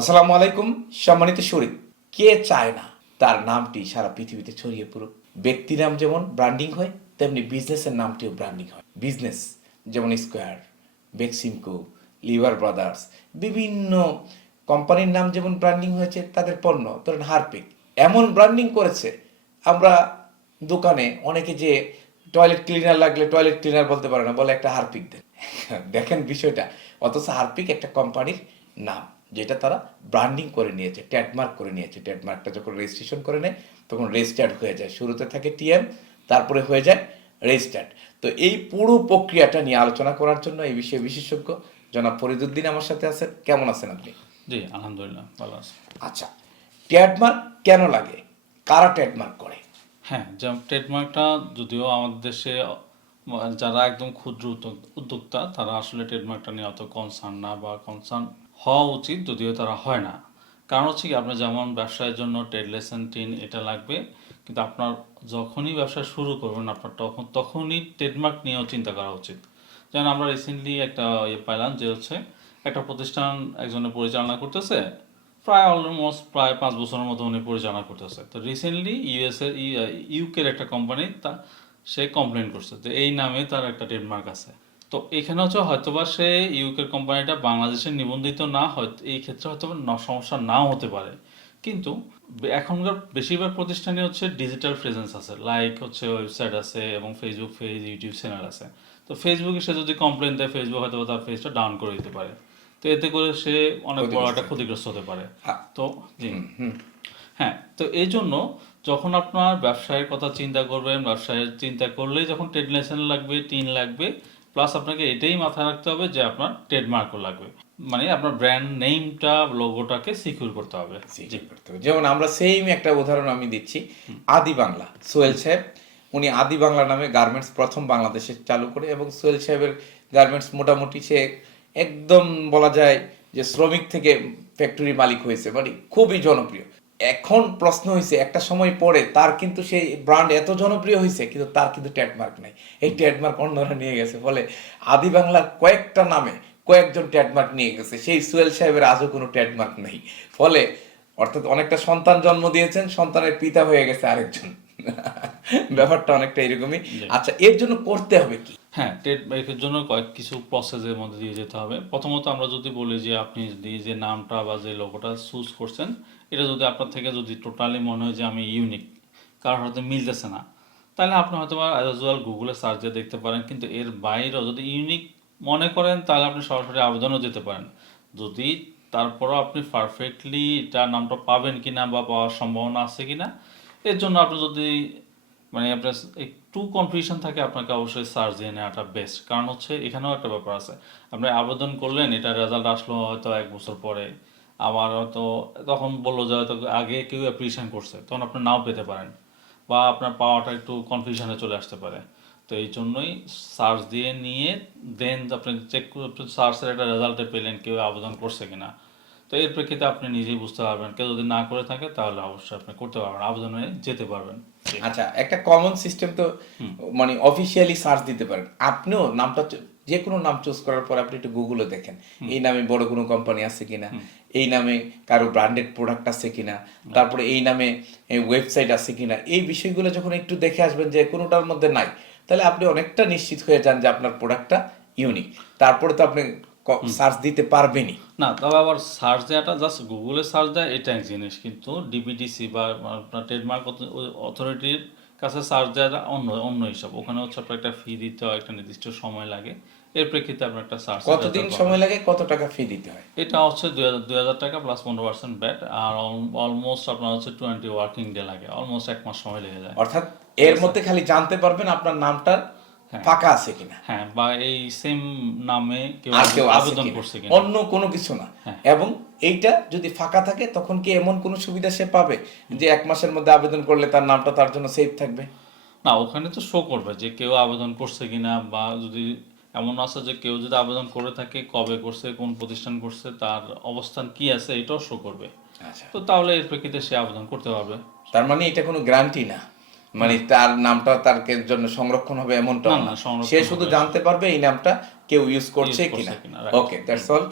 আসসালামু আলাইকুম, সম্মানিত শরীর কে চায় না তার নামটি সারা পৃথিবীতে ছড়িয়ে পড়ুক? ব্যক্তি নাম যেমন ব্র্যান্ডিং হয়, তেমনি বিজনেসের নামটিও ব্র্যান্ডিং হয়। বিজনেস যেমন স্কোয়ার বেক্সিমকো লিভার ব্রাদার্স বিভিন্ন কোম্পানির নাম যেমন ব্র্যান্ডিং হয়েছে, তাদের পণ্য, ধরেন হারপিক এমন ব্র্যান্ডিং করেছে। আমরা দোকানে অনেকে যে টয়লেট ক্লিনার লাগলে টয়লেট ক্লিনার বলতে পারে না, বলে একটা হারপিক দেন। দেখেন বিষয়টা, অথচ হারপিক একটা কোম্পানির নাম। যেটা তারা ব্র্যান্ডিং করে নিয়েছে ট্যাডমার্ক করে নিয়েছে। ট্যাডমার্কটা যখন রেজিস্ট্রেশন করে নেয় তখন রেজিস্টার্ড হয়ে যায়। শুরুতে থাকে টিএম তারপরে হয়ে যায় রেজিস্টার্ড তো এই পুরো প্রক্রিয়াটা নিয়ে আলোচনা করার জন্য এই বিষয়ে বিশেষজ্ঞ জনাব ফরিদুদ্দিন আমার সাথে আছেন। কেমন আছেন আপনি? জি আলহামদুলিল্লাহ ভালো আছে। আচ্ছা ট্যাডমার্ক কেন লাগে? কারা ট্যাডমার্ক করে? হ্যাঁ যেমন ট্রেডমার্কটা যদিও আমাদের দেশে যারা একদম ক্ষুদ্র উদ্যোক্তা তারা আসলে ট্রেডমার্কটা নিয়ে অত কনসার্ন না বা কনসার্ন হওয়া উচিত যদিও তারা হয় না। কারণ হচ্ছে কি, আপনার যেমন ব্যবসায়ের জন্য ট্রেড লেসেন টিন এটা লাগবে, কিন্তু আপনার যখনই ব্যবসা শুরু করবেন, আপনার তখন, তখনই ট্রেডমার্ক নিয়েও চিন্তা করা উচিত। যেমন আমরা রিসেন্টলি একটা ইয়ে পাইলাম যে হচ্ছে, একটা প্রতিষ্ঠান একজনে পরিচালনা করতেছে, প্রায় অলমোস্ট প্রায় পাঁচ বছরের মতো উনি পরিচালনা করতেছে। তো রিসেন্টলি ইউএস এর ইউকের একটা কোম্পানি তা, সে কমপ্লেন করছে যে এই নামে তার একটা ট্রেডমার্ক আছে। তো এখানে হচ্ছে হয়তোবা সে ইউকের কোম্পানিটা বাংলাদেশে নিবন্ধিত না হয় এই ক্ষেত্রে হয়তো সমস্যা নাও হতে পারে। কিন্তু এখনকার বেশিরভাগ প্রতিষ্ঠানে হচ্ছে ডিজিটাল প্রেজেন্স আছে। লাইক হচ্ছে ওয়েবসাইট আছে এবং ফেসবুক পেজ ইউটিউব চ্যানেল আছে। তো ফেসবুকে সে যদি কমপ্লেন দেয় ফেসবুক হয়তো তার পেজটা ডাউন করে দিতে পারে। তো এতে করে সে অনেক বড় একটা ক্ষতিগ্রস্ত হতে পারে। তো জি। হ্যাঁ তো এই জন্য যখন আপনার ব্যবসায়ের কথা চিন্তা করবেন ব্যবসায়ের চিন্তা করলেই যখন ট্রেড লাইসেন্স লাগবে টিন লাগবে প্লাস আপনাকে এটাই মাথায় রাখতে হবে যে আপনার ট্রেডমার্কও লাগবে। মানে আপনার ব্র্যান্ড নেমটা লোগোটাকে সিকিউর করতে হবে। জি করতে হবে। যেমন আমরা সেম একটা উদাহরণ আমি দিচ্ছি। আদি বাংলা সোহেল সাহেব। উনি আদি বাংলা নামে গার্মেন্টস প্রথম বাংলাদেশে চালু করে এবং সোহেল সাহেবের গার্মেন্টস মোটামুটি সে একদম বলা যায় যে শ্রমিক থেকে ফ্যাক্টরি মালিক হয়েছে। মানে খুবই জনপ্রিয়। এখন প্রশ্ন হয়েছে একটা সময় পরে তার কিন্তু সেই ব্র্যান্ড এত জনপ্রিয় হয়েছে কিন্তু তার কিন্তু ট্যাডমার্ক নাই। এই ট্রেডমার্ক অন্যরা নিয়ে গেছে, ফলে আদি বাংলার কয়েকটা নামে কয়েকজন ট্রেডমার্ক নিয়ে গেছে, সেই সুয়েল সাহেবের আজও কোনো ট্রেডমার্ক নেই। ফলে অর্থাৎ অনেকটা সন্তান জন্ম দিয়েছেন, সন্তানের পিতা হয়ে গেছে আরেকজন। ব্যাপারটা অনেকটা এরকমই। আচ্ছা এর জন্য করতে হবে কি? হ্যাঁ ট্রেড এর জন্য কয়েক কিছু প্রসেসের মধ্যে দিয়ে যেতে হবে। প্রথমত আমরা যদি বলি যে আপনি যদি যে নামটা বা যে লোগোটা চুজ করছেন এটা যদি আপনার থেকে যদি টোটালি মনে হয় যে আমি ইউনিক কারোর হয়তো মিলতেছে না তাহলে আপনি হয়তো অ্যাজ গুগলে সার্চ দিয়ে দেখতে পারেন। কিন্তু এর বাইরেও যদি ইউনিক মনে করেন তাহলে আপনি সরাসরি আবেদনও যেতে পারেন। যদি তারপরও আপনি পারফেক্টলি এটা নামটা পাবেন কিনা বা পাওয়ার সম্ভাবনা আছে কিনা এর জন্য আপনি যদি মানে আপনার একটু কনফিউশন থাকে, আপনাকে অবশ্যই সার্চ দিয়ে নেওয়াটা বেস্ট কারণ হচ্ছে এখানেও একটা ব্যাপার আছে। আপনি আবেদন করলেন, এটা রেজাল্ট আসলো হয়তো এক বছর পরে। আবার হয়তো তখন বলল যে হয়তো আগে কেউ অ্যাপ্লিকেশন করছে, তখন আপনি নাও পেতে পারেন। বা আপনার পাওয়াটা একটু কনফিউশনে চলে আসতে পারে। তো এই জন্যই সার্চ দিয়ে নিয়ে দেন আপনি চেক সার্চের একটা রেজাল্টে পেলেন, কেউ আবেদন করছে কিনা। তো এর প্রেক্ষিতে আপনি নিজেই বুঝতে পারবেন। কেউ যদি না করে থাকে তাহলে অবশ্যই আপনি করতে পারবেন আবেদনে যেতে পারবেন। আচ্ছা একটা কমন সিস্টেম তো মানে অফিসিয়ালি সার্চ দিতে পারেন। আপনিও নামটা যে কোনো নাম চুজ করার পর আপনি একটু গুগলে দেখেন। এই নামে বড় কোনো কোম্পানি আছে কিনা এই নামে কারও ব্র্যান্ডেড প্রোডাক্ট আছে কিনা তারপরে এই নামে ওয়েবসাইট আছে কিনা এই বিষয়গুলো যখন একটু দেখে আসবেন যে কোনোটার মধ্যে নাই তাহলে আপনি অনেকটা নিশ্চিত হয়ে যান যে আপনার প্রোডাক্টটা ইউনিক তারপরে তো আপনি সার্চ দিতে পারবেনই। না তবে আবার সার্চ দেওয়াটা জাস্ট গুগলে সার্চ দেয় এটা এক জিনিস। কিন্তু ডিবিডিসি বা আপনার ট্রেডমার্ক অথরিটির কাছে সার্চ দেওয়াটা অন্য অন্য হিসাব। ওখানে হচ্ছে আপনার একটা ফি দিতে হয় একটা নির্দিষ্ট সময় লাগে। এর প্রেক্ষিতে আপনার একটা সার্চ কতদিন সময় লাগে কত টাকা ফি দিতে হয়? এটা হচ্ছে দুই হাজার দুই হাজার টাকা প্লাস পনেরো পার্সেন্ট ব্যাট আর অলমোস্ট আপনার হচ্ছে টোয়েন্টি ওয়ার্কিং ডে লাগে। অলমোস্ট এক মাস সময় লেগে যায়। অর্থাৎ এর মধ্যে খালি জানতে পারবেন আপনার নামটা ফাঁকা আছে কিনা। হ্যাঁ বা এই সেম নামে কেউ আবেদন করছে কিনা। অন্য কোনো কিছু না। এবং এইটা যদি ফাঁকা থাকে তখন কি এমন কোনো সুবিধা সে পাবে? যে এক মাসের মধ্যে আবেদন করলে তার নামটা তার জন্য সেফ থাকবে? না ওখানে তো শো করবে যে কেউ আবেদন করছে কিনা বা যদি এমন আছে যে কেউ যদি আবেদন করে থাকে কবে করছে কোন প্রতিষ্ঠান করছে তার অবস্থান কি আছে এটাও শো করবে। আচ্ছা। তো তাহলে এর প্রেক্ষিতে সে আবেদন করতে পারবে। তার মানে এটা কোনো গ্যারান্টি না? মানে তার নামটা তার জন্য সংরক্ষণ হবে এমনটা না, সে শুধু জানতে পারবে এই নামটা কেউ ইউজ করছে কিনা। ওকে দ্যাটস অল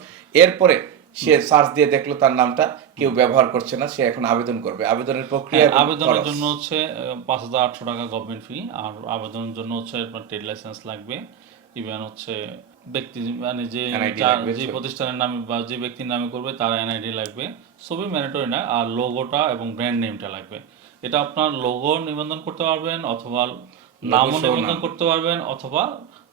এরপরে সে সার্চ দিয়ে দেখল তার নামটা কেউ ব্যবহার করছে না সে এখন আবেদন করবে। আবেদনের প্রক্রিয়া হ্যাঁ, আবেদনের জন্য হচ্ছে পাঁচ হাজার আটশো টাকা গভর্নমেন্ট ফি আর আবেদনের জন্য হচ্ছে ট্রেড লাইসেন্স লাগবে। ইভেন হচ্ছে ব্যক্তি মানে যে যে প্রতিষ্ঠানের নামে বা যে ব্যক্তির নামে করবে তার এনআইডি লাগবে। ছবি ম্যান্ডেটরি না আর লোগোটা এবং ব্র্যান্ড নেমটা লাগবে। এটা আপনার লোগো নিবন্ধন করতে পারবেন অথবা নামও নিবন্ধন করতে পারবেন অথবা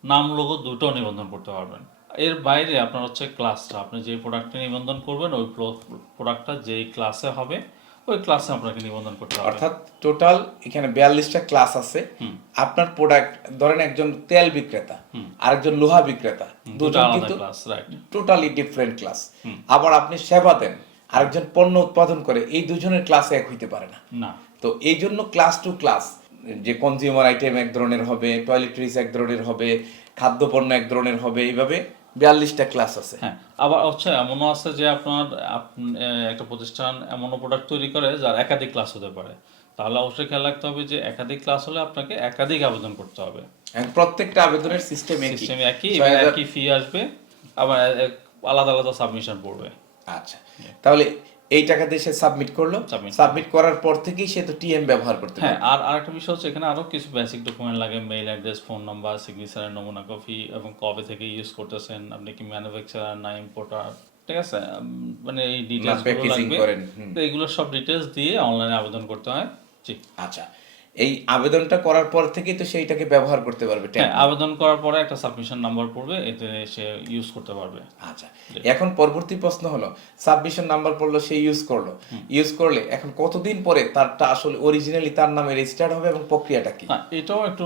নাম লোগো দুটো নিবন্ধন করতে পারবেন। এর বাইরে আপনার হচ্ছে ক্লাসটা আপনি যে প্রোডাক্টটি নিবন্ধন করবেন ওই প্রোডাক্টটা যেই ক্লাসে হবে ওই ক্লাসে আপনাকে নিবন্ধন করতে হবে। অর্থাৎ টোটাল এখানে বিয়াল্লিশটা ক্লাস আছে। আপনার প্রোডাক্ট ধরেন একজন তেল বিক্রেতা আরেকজন লোহা বিক্রেতা দুজন কিন্তু টোটালি ডিফারেন্ট ক্লাস। আবার আপনি সেবা দেন আরেকজন পণ্য উৎপাদন করে এই দুজনের ক্লাসে এক হইতে পারে না। না। তো এই জন্য ক্লাস টু ক্লাস যে কনজিউমার আইটেম এক ধরনের হবে টয়লেট্রিজ এক ধরনের হবে খাদ্যপণ্য এক ধরনের হবে এইভাবে বিয়াল্লিশটা ক্লাস আছে। হ্যাঁ আবার হচ্ছে এমনও আছে যে আপনার একটা প্রতিষ্ঠান এমনও প্রোডাক্ট তৈরি করে যার একাধিক ক্লাস হতে পারে। তাহলে অবশ্যই খেয়াল রাখতে হবে যে একাধিক ক্লাস হলে আপনাকে একাধিক আবেদন করতে হবে। প্রত্যেকটা আবেদনের সিস্টেম একই। সিস্টেম একই একই ফি আসবে আবার আলাদা আলাদা সাবমিশন পড়বে। আচ্ছা। তাহলে এই টাকা দিয়ে সে সাবমিট করল। সাবমিট করার পর থেকেই সে তো টিএম ব্যবহার করতে হ্যাঁ আর আরেকটা বিষয় হচ্ছে এখানে আরও কিছু বেসিক ডকুমেন্ট লাগে মেইল অ্যাড্রেস ফোন নাম্বার সিগনেচারের নমুনা কপি এবং কবে থেকে ইউজ করতেছেন আপনি কি ম্যানুফ্যাকচারার না ইম্পোর্টার ঠিক আছে মানে এই ডিটেলস লাগবে। তো এগুলো সব ডিটেলস দিয়ে অনলাইনে আবেদন করতে হয়। জি। আচ্ছা এই আবেদনটা করার পর থেকেই তো সেইটাকে ব্যবহার করতে পারবে হ্যাঁ আবেদন করার পরে একটা সাবমিশন নাম্বার পড়বে এতে সে ইউজ করতে পারবে। আচ্ছা এখন পরবর্তী প্রশ্ন হলো সাবমিশন নাম্বার পড়ল সে ইউজ করল। ইউজ করলে এখন কতদিন পরে তারটা আসলে অরিজিনালি তার নামে রেজিস্টার্ড হবে এবং প্রক্রিয়াটা কি? হ্যাঁ এটাও একটু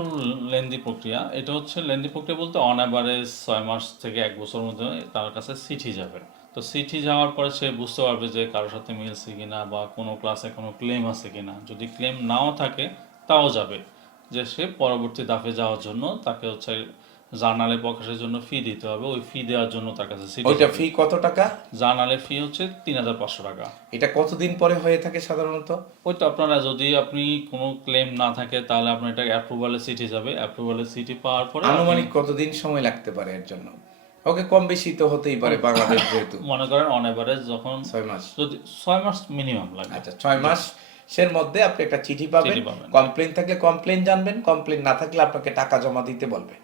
লেন্দি প্রক্রিয়া। এটা হচ্ছে লেন্দি প্রক্রিয়া বলতে অন অ্যাভারেজ ছয় মাস থেকে এক বছর মধ্যে তার কাছে চিঠি যাবে। তো চিঠি যাওয়ার পরে সে বুঝতে পারবে যে কারোর সাথে মিলছে কিনা বা কোনো ক্লাসে কোনো ক্লেম আছে কিনা। যদি ক্লেম নাও থাকে তাও যাবে যে সে পরবর্তী ধাপে যাওয়ার জন্য তাকে হচ্ছে জার্নালে প্রকাশের জন্য ফি দিতে হবে। ওই ফি দেওয়ার জন্য তার কাছে ওইটা। ফি কত টাকা? জার্নালের ফি হচ্ছে তিন হাজার পাঁচশো টাকা। এটা কতদিন পরে হয়ে থাকে সাধারণত? ওইটা আপনারা যদি আপনি কোনো ক্লেম না থাকে তাহলে আপনার এটা অ্যাপ্রুভালের চিঠি যাবে। অ্যাপ্রুভালের চিঠি পাওয়ার পরে আনুমানিক কতদিন সময় লাগতে পারে এর জন্য? ওকে কম বেশি তো হতেই পারে বাংলাদেশ যেহেতু। মনে করেন অন এভারেজ যখন ছয় মাস। যদি ছয় মাস মিনিমাম লাগে। আচ্ছা ছয় মাস সের মধ্যে আপনি একটা চিঠি পাবেন। কমপ্লেন থাকলে কমপ্লেন জানবেন কমপ্লেন না থাকলে আপনাকে টাকা জমা দিতে বলবে।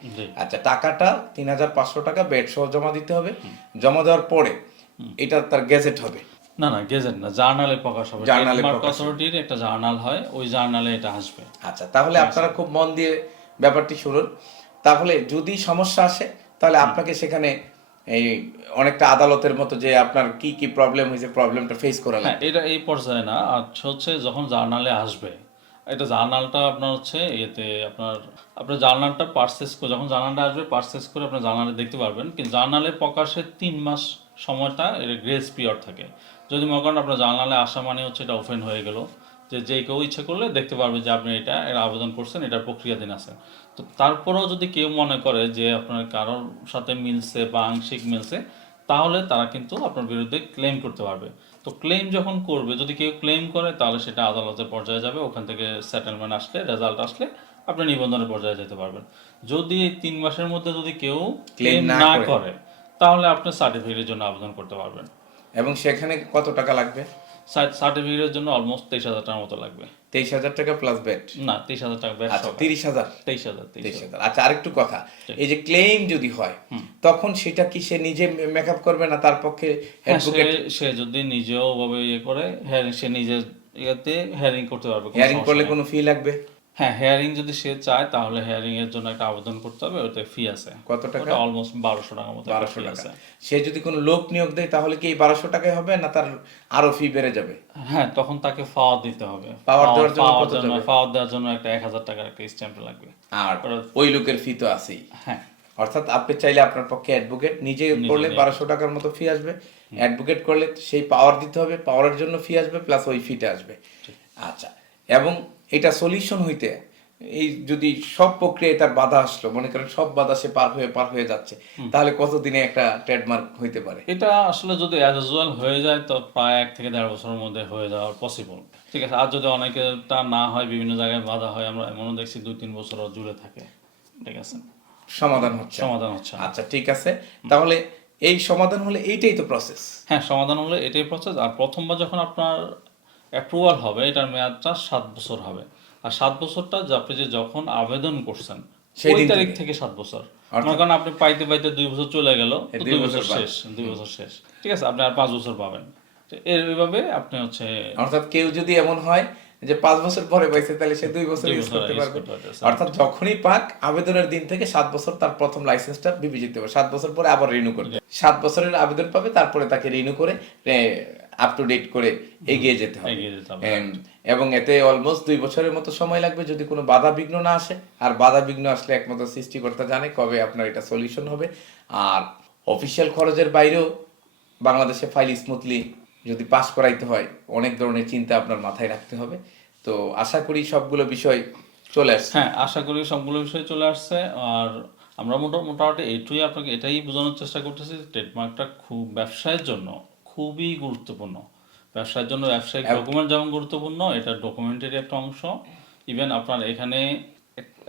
আচ্ছা টাকাটা তিন হাজার পাঁচশো টাকা বেড সহ জমা দিতে হবে। জমা দেওয়ার পরে এটা তার গেজেট হবে। না না গেজেট না জার্নালে প্রকাশ হবে। জার্নালে প্রকাশ অথরিটির একটা জার্নাল হয় ওই জার্নালে এটা আসবে। আচ্ছা তাহলে আপনারা খুব মন দিয়ে ব্যাপারটি শুনুন। তাহলে যদি সমস্যা আসে তাহলে আপনাকে সেখানে এই অনেকটা আদালতের মতো যে আপনার কি কি প্রবলেম হয়েছে প্রবলেমটা ফেস করা হ্যাঁ এটা এই পর্যায়ে না। আচ্ছা হচ্ছে যখন জার্নালে আসবে এটা জার্নালটা আপনার হচ্ছে এতে আপনার আপনার জার্নালটা পারচেস করে যখন জার্নালটা আসবে পারচেস করে আপনার জার্নালে দেখতে পারবেন। কিন্তু জার্নালে প্রকাশের তিন মাস সময়টা এর গ্রেস পিরিয়ড থাকে। যদি মনে করেন আপনার জার্নালে আসা মানে হচ্ছে এটা ওপেন হয়ে গেল যে যে কেউ ইচ্ছে করলে দেখতে পারবে যে আপনি এটা এর আবেদন করছেন এটার প্রক্রিয়াধীন আছেন তো তারপরেও যদি কেউ মনে করে যে আপনার কারোর সাথে মিলছে বা আংশিক মিলছে তাহলে তারা কিন্তু আপনার বিরুদ্ধে ক্লেম করতে পারবে। তো ক্লেম যখন করবে যদি কেউ ক্লেম করে তাহলে সেটা আদালতের পর্যায়ে যাবে ওখান থেকে সেটেলমেন্ট আসলে রেজাল্ট আসলে আপনি নিবন্ধনের পর্যায়ে যেতে পারবেন। যদি এই তিন মাসের মধ্যে যদি কেউ ক্লেম না। করে। তাহলে আপনি সার্টিফিকেটের জন্য আবেদন করতে পারবেন। এবং সেখানে কত টাকা লাগবে? সার্টিফিকেটের জন্য অলমোস্ট তেইশ হাজার টাকার মতো লাগবে। তেইশ হাজার টাকা প্লাস ব্যাট না তেইশ হাজার টাকা ব্যাট আচ্ছা তিরিশ হাজার? তেইশ হাজার তেইশ হাজার। আচ্ছা আরেকটু কথা। এই যে ক্লেম যদি হয় তখন সেটা কি সে নিজে মেকআপ করবে না তার পক্ষে হ্যাঁ, সে যদি নিজেও ভাবে ইয়ে করে হ্যাঁ সে নিজের ইয়েতে হেয়ারিং করতে পারবে হেয়ারিং করলে কোনো ফি লাগবে? হ্যাঁ হেয়ারিং যদি সে চায় তাহলে হেয়ারিং এর জন্য একটা আবেদন করতে হবে ওতে ফি আছে। কত টাকা? ওটা অলমোস্ট বারোশো টাকার মতো বারোশো টাকা। সে যদি কোনো লোক নিয়োগ দেয় তাহলে কি এই বারোশো টাকায় হবে না তার আরও ফি বেড়ে যাবে? হ্যাঁ তখন তাকে পাওয়ার দিতে হবে। Power দেওয়ার জন্য কত যাবে? পাওয়ার দেওয়ার জন্য একটা এক হাজার টাকার একটা স্ট্যাম্প লাগবে। আর ওই লোকের ফি তো আছেই। হ্যাঁ। অর্থাৎ আপনি চাইলে আপনার পক্ষে অ্যাডভোকেট নিজে করলে বারোশো টাকার মতো ফি আসবে। অ্যাডভোকেট করলে সেই পাওয়ার দিতে হবে পাওয়ারের জন্য ফি আসবে প্লাস ওই ফিটা আসবে। আচ্ছা। এবং এটা সলিউশন হইতে এই যদি সব প্রক্রিয়ায় তার বাধা আসলো মনে করেন সব বাধা সে পার হয়ে পার হয়ে যাচ্ছে তাহলে কতদিনে একটা ট্রেডমার্ক হইতে পারে? এটা আসলে যদি অ্যাজ হয়ে যায় তো প্রায় এক থেকে দেড় বছরের মধ্যে হয়ে যাওয়ার পসিবল ঠিক আছে আর যদি অনেকে তা না হয় বিভিন্ন জায়গায় বাধা হয় আমরা এমনও দেখছি দুই তিন বছরও জুড়ে থাকে। ঠিক আছে? সমাধান হচ্ছে। সমাধান হচ্ছে। আচ্ছা ঠিক আছে। তাহলে এই সমাধান হলে এইটাই তো প্রসেস হ্যাঁ সমাধান হলে এটাই প্রসেস আর প্রথমবার যখন আপনার অ্যাপ্রুভাল হবে এটার মেয়াদটা সাত বছর হবে। আর সাত বছরটা আপনি যে যখন আবেদন করছেন সেই তারিখ থেকে। সাত বছর। মনে করেন আপনি পাইতে পাইতে দুই বছর চলে গেল দুই বছর শেষ দুই বছর শেষ। ঠিক আছে আপনি আর পাঁচ বছর পাবেন। এইভাবে আপনি হচ্ছে অর্থাৎ কেউ যদি এমন হয় যে পাঁচ বছর পরে পাইছে তাহলে সে দুই বছর ইউজ করতে পারবে। অর্থাৎ যখনই পাক আবেদনের দিন থেকে সাত বছর তার প্রথম লাইসেন্সটা বিবেচিত হবে। সাত বছর পরে আবার রিনিউ করবে। সাত বছরের আবেদন পাবে তারপরে তাকে রিনিউ করে আপ টু ডেট করে এগিয়ে যেতে হবে। এবং এতে অলমোস্ট দুই বছরের মতো সময় লাগবে যদি কোনো বাধা বিঘ্ন না আসে। আর বাধা বিঘ্ন আসলে একমাত্র সৃষ্টিকর্তা জানে কবে আপনার এটা সলিউশন হবে। আর অফিসিয়াল খরচের বাইরেও বাংলাদেশে ফাইল স্মুথলি যদি পাস করাইতে হয় অনেক ধরনের চিন্তা আপনার মাথায় রাখতে হবে। তো আশা করি সবগুলো বিষয় চলে আসছে। হ্যাঁ আশা করি সবগুলো বিষয় চলে আসছে। আর আমরা মোটা মোটামুটি এইটুই আপনাকে এটাই বোঝানোর চেষ্টা করতেছি ট্রেডমার্কটা খুব ব্যবসায়ের জন্য খুবই গুরুত্বপূর্ণ। ব্যবসার জন্য ব্যবসায়িক ডকুমেন্ট যেমন গুরুত্বপূর্ণ এটা ডকুমেন্টেরই একটা অংশ। ইভেন আপনার এখানে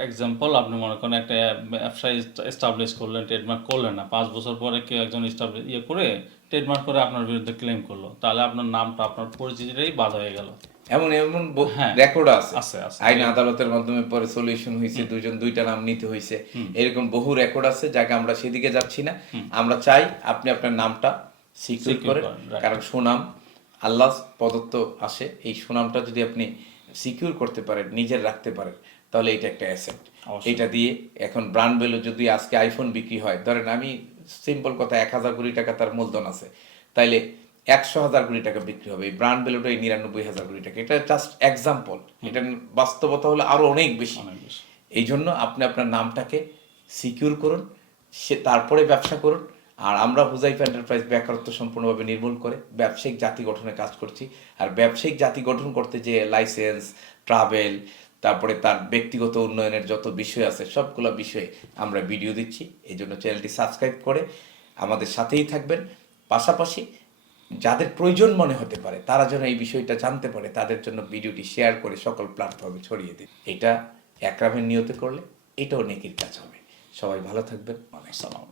এক্সাম্পল আপনি মনে করেন একটা ব্যবসা এস্টাবলিশ করলেন ট্রেডমার্ক করলেন না। পাঁচ বছর পরে কেউ একজন এস্টাবলিশ ইয়ে করে ট্রেডমার্ক করে আপনার বিরুদ্ধে ক্লেম করল। তাহলে আপনার নামটা আপনার পরিচিতিটাই বাদ হয়ে গেল। এমন এমন হ্যাঁ। রেকর্ড আছে। আছে, আছে। আইন আদালতের মাধ্যমে পরে সলিউশন হয়েছে দুজন দুইটা নাম নিতে হয়েছে। এরকম বহু রেকর্ড আছে যাকে আমরা সেদিকে যাচ্ছি না। আমরা চাই আপনি আপনার নামটা সিকিউর করেন করেন, কারণ সুনাম আল্লাহ প্রদত্ত আসে এই সুনামটা যদি আপনি সিকিউর করতে পারেন নিজের রাখতে পারেন তাহলে এটা একটা অ্যাসেট। এটা দিয়ে এখন ব্র্যান্ড ভ্যালু যদি আজকে আইফোন বিক্রি হয় ধরেন আমি সিম্পল কথা এক হাজার কোটি টাকা তার মূলধন আছে তাইলে একশো হাজার কোটি টাকা বিক্রি হবে এই ব্র্যান্ড ভ্যালুটা এই নিরানব্বই হাজার কোটি টাকা। এটা জাস্ট এক্সাম্পল এটা বাস্তবতা হলো আরও অনেক বেশি। এই জন্য আপনি আপনার নামটাকে সিকিউর করুন সে তারপরে ব্যবসা করুন আর আমরা হুজাইফ এন্টারপ্রাইজ বেকারত্ব সম্পূর্ণভাবে নির্মূল করে ব্যবসায়িক জাতি গঠনে কাজ করছি। আর ব্যবসায়িক জাতি গঠন করতে যে লাইসেন্স ট্রাভেল তারপরে তার ব্যক্তিগত উন্নয়নের যত বিষয় আছে, সবগুলো বিষয়ে আমরা ভিডিও দিচ্ছি। এই জন্য চ্যানেলটি সাবস্ক্রাইব করে আমাদের সাথেই থাকবেন। পাশাপাশি যাদের প্রয়োজন মনে হতে পারে, তারা যেন এই বিষয়টা জানতে পারে, তাদের জন্য ভিডিওটি শেয়ার করে সকল প্ল্যাটফর্মে ছড়িয়ে দিন। এটা একরামের নিয়তে করলে এটাও নেকির কাজ হবে। সবাই ভালো থাকবেন। অনেক সালাম